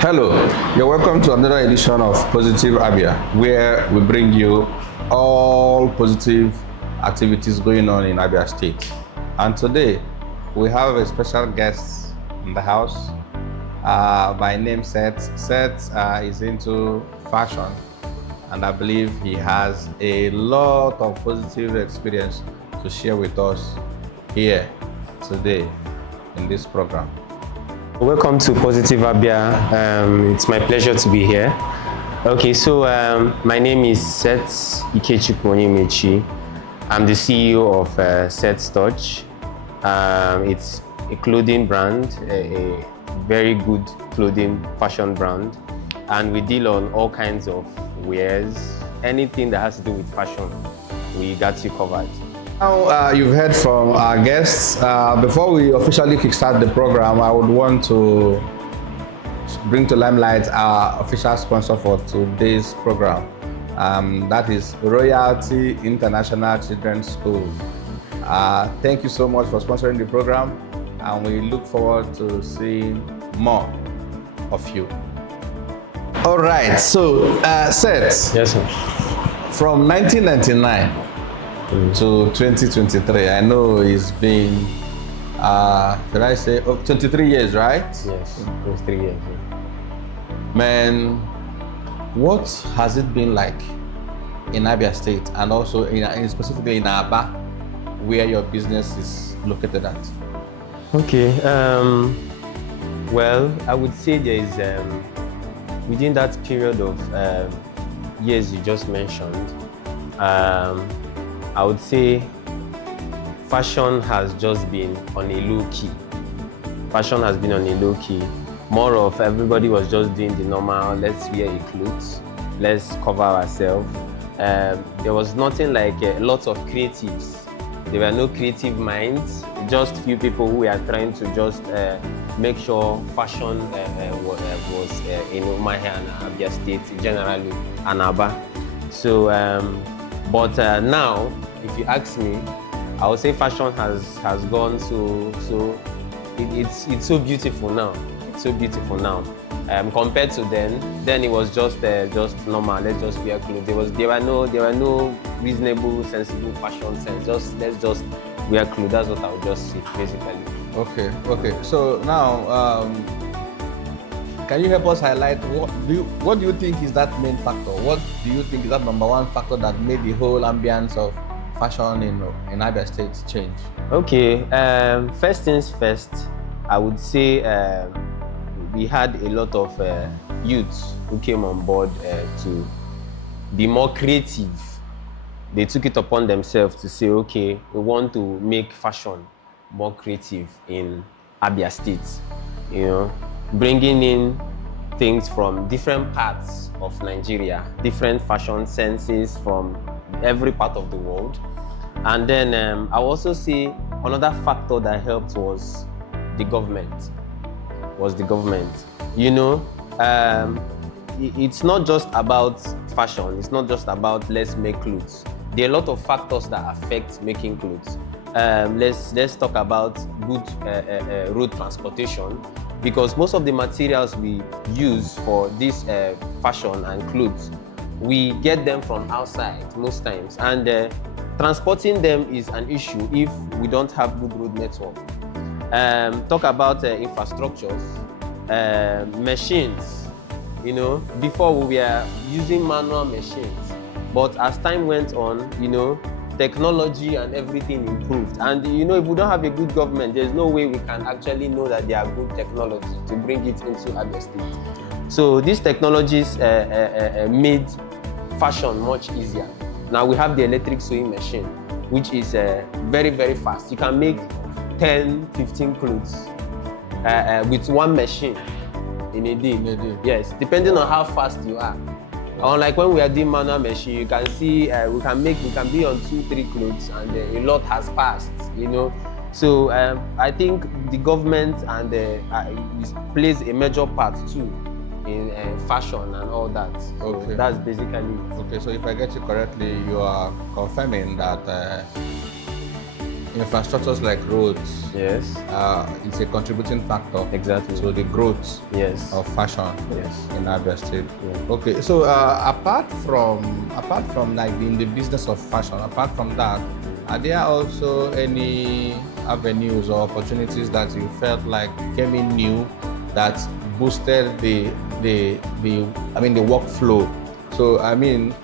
Hello, you're welcome to another edition of Positive Abia, where we bring you all positive activities going on in Abia State. And today, we have a special guest in the house by name Seth. Seth is into fashion, and I believe he has a lot of positive experience to share with us here today in this program. Welcome to Positive Abia. It's my pleasure to be here. Okay, so my name is Seth Umuahia. I'm the CEO of SethTouch. It's a clothing brand, a very good clothing fashion brand, and we deal on all kinds of wares, anything that has to do with fashion. We got you covered. Now you've heard from our guests. Before we officially kickstart the program, I would want to bring to limelight our official sponsor for today's program. That is Royalty International Children's School. Thank you so much for sponsoring the program, and we look forward to seeing more of you. All right, so Seth. Yes, sir. From 1999 to 2023, I know it's been, should I say, 23 years, right? Yes, 23 years. Yeah. Man, what has it been like in Abia State and also specifically in Aba, where your business is located at? Okay, well, I would say there is, within that period of years you just mentioned, I would say fashion has just been on a low key. Fashion has been on a low key. More of everybody was just doing the normal, let's wear a clothes, let's cover ourselves. There was nothing like lots of creatives. There were no creative minds, just few people who were trying to just make sure fashion was in Umuahia and Abia State generally, and Aba. So, but now, if you ask me, I would say fashion has gone so it's so beautiful now. It's so beautiful now. Compared to then it was just normal. Let's just wear clothes. There were no reasonable, sensible fashion sense. Let's just wear clothes. That's what I would just say basically. Okay. So now, can you help us highlight what do you think is that main factor? What do you think is that number one factor that made the whole ambience of fashion in Abia State change? Okay, first things first, I would say we had a lot of youths who came on board to be more creative. They took it upon themselves to say, okay, we want to make fashion more creative in Abia State, bringing in things from different parts of Nigeria, different fashion senses from every part of the world. And then I also say another factor that helped was the government. It's not just about fashion. It's not just about let's make clothes. There are a lot of factors that affect making clothes. Let's talk about good road transportation, because most of the materials we use for this fashion and clothes, we get them from outside most times, and transporting them is an issue if we don't have good road network. Talk about infrastructures, machines. Before we were using manual machines, but as time went on, technology and everything improved. And if we don't have a good government, there's no way we can actually know that they are good technology to bring it into Abia State. So these technologies made fashion much easier. Now we have the electric sewing machine, which is very, very fast. You can make 10, 15 clothes with one machine in a day. Yes, depending on how fast you are. Unlike when we are doing manual machine, you can see we can be on 2-3 clothes, and a lot has passed. So I think the government and plays a major part too in fashion and all that. So okay. That's basically it. Okay, so if I get you correctly, you are confirming that infrastructures like roads, Yes. it's a contributing factor Exactly. to the growth Yes. of fashion Yes. in Abia State. Yeah. Okay, so apart from like in the business of fashion, apart from that, are there also any avenues or opportunities that you felt like came in new that boosted the workflow? So I mean,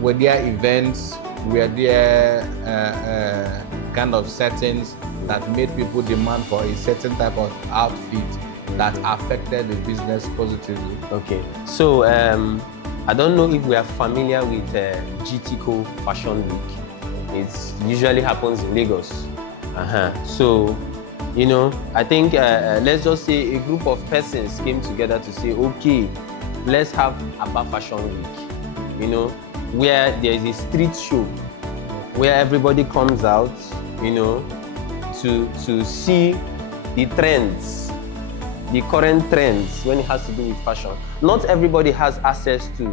were there events? Were there kind of settings that made people demand for a certain type of outfit that affected the business positively? Okay. So I don't know if we are familiar with GTCO Fashion Week. It usually happens in Lagos. So, you know, I think let's just say a group of persons came together to say, okay, let's have Aba Fashion Week. You know, where there is a street show, where everybody comes out, you know, to see the trends, the current trends when it has to do with fashion. Not everybody has access to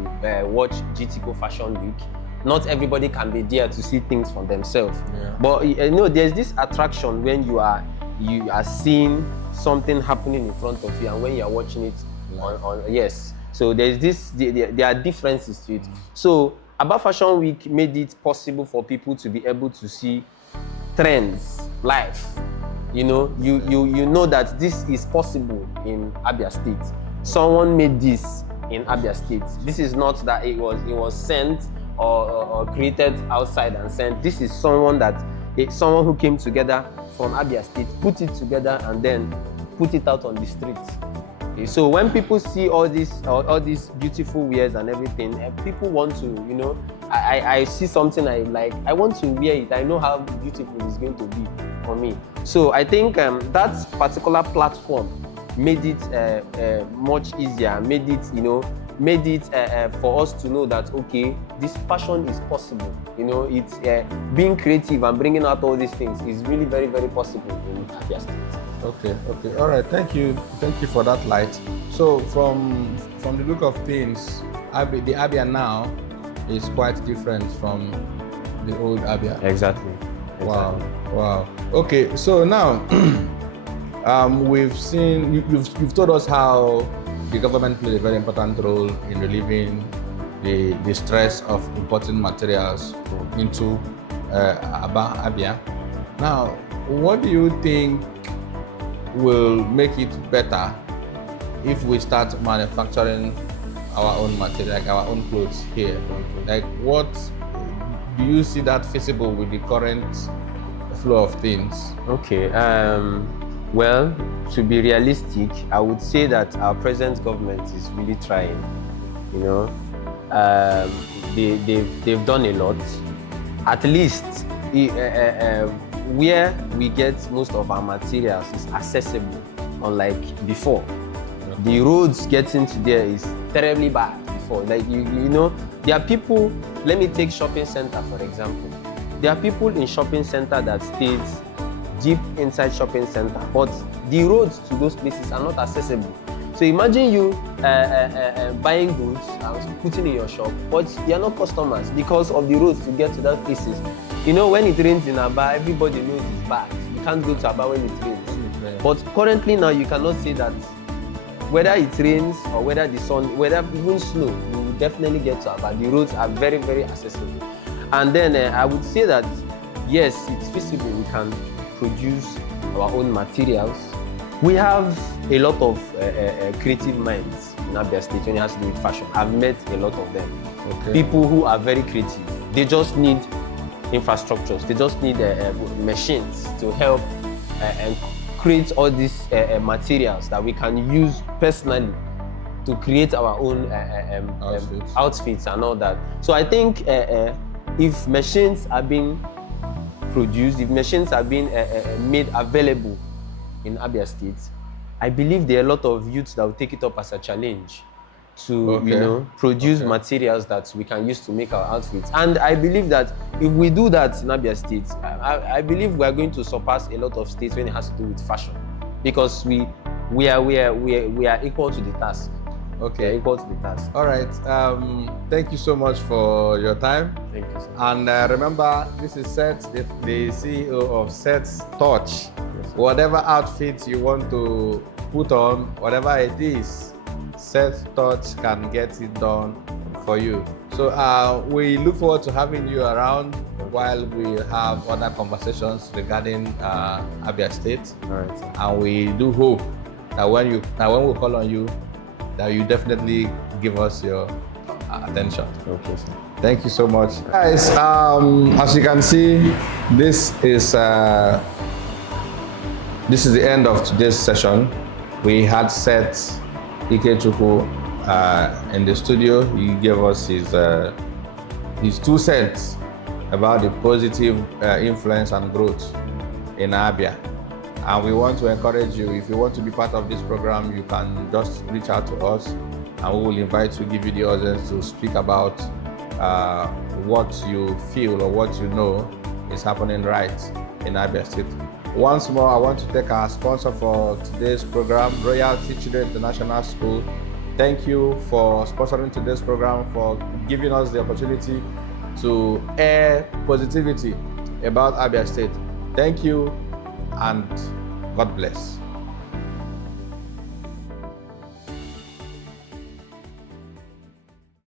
watch GTCO Fashion Week. Not everybody can be there to see things for themselves. Yeah. But you know, there's this attraction when you are seeing something happening in front of you, and when you are watching it on yes. So there's this, there are differences to it. So Aba Fashion Week made it possible for people to be able to see trends live. You know, you know that this is possible in Abia State. Someone made this in Abia State. This is not that it was sent or created outside and sent. This is someone who came together from Abia State, put it together, and then put it out on the streets. So when people see all these beautiful wares and everything, people want to, you know, I see something I like, I want to wear it. I know how beautiful it's going to be for me. So I think that particular platform made it much easier, made it for us to know that, okay, this fashion is possible. You know, it's being creative and bringing out all these things is really very, very possible in Abia State. Okay, all right. Thank you for that light. So from the look of things, the Abia now is quite different from the old Abia. Exactly. Wow. Okay, so now we've seen you've told us how the government played a very important role in relieving the stress of importing materials into Abia. Now, what do you think will make it better if we start manufacturing our own material, like our own clothes here? Like, what do you see that feasible with the current flow of things? Okay. Well, to be realistic, I would say that our present government is really trying. You know, they've done a lot. At least where we get most of our materials is accessible, unlike before. Okay. The roads getting to there is terribly bad before. Like you know, there are people. Let me take shopping center for example. There are people in shopping center that stays deep inside shopping center, but the roads to those places are not accessible. So imagine you buying goods and putting in your shop, but you are not customers because of the roads to get to that places. You know, when it rains in Aba, everybody knows it's bad. You can't go to Aba when it rains. But currently now, you cannot say that whether it rains or whether the sun, whether even snow, you will definitely get to Aba. The roads are very, very accessible. And then I would say that, yes, it's feasible. We can produce our own materials. We have a lot of creative minds in Abia State when it has to do with fashion. I've met a lot of them. Okay. People who are very creative. They just need infrastructures. They just need machines to help and create all these materials that we can use personally to create our own outfits and all that. So I think if machines are being produced, if machines are being made available in Abia State, I believe there are a lot of youths that will take it up as a challenge to produce materials that we can use to make our outfits. And I believe that if we do that in Abia State, I believe we are going to surpass a lot of states when it has to do with fashion, because we are equal to the task. Okay. They're equal to the task. All right. Thank you so much for your time. Thank you, sir. And remember, this is Seth, the CEO of SethTouch. Yes, sir. Whatever outfit you want to put on, whatever it is, SethTouch can get it done for you. So we look forward to having you around while we have other conversations regarding Abia State. All right, sir. And we do hope that when we call on you, that you definitely give us your attention. Okay, sir. Thank you so much, guys. As you can see, this is the end of today's session. We had Seth Ikechukwu in the studio. He gave us his 2 cents about the positive influence and growth in Abia. And we want to encourage you, if you want to be part of this program, you can just reach out to us and we will invite you, give you the audience to speak about what you feel or what you know is happening right in Abia State. Once more, I want to thank our sponsor for today's program, Royalty Children International School. Thank you for sponsoring today's program, for giving us the opportunity to air positivity about Abia State. Thank you and God bless.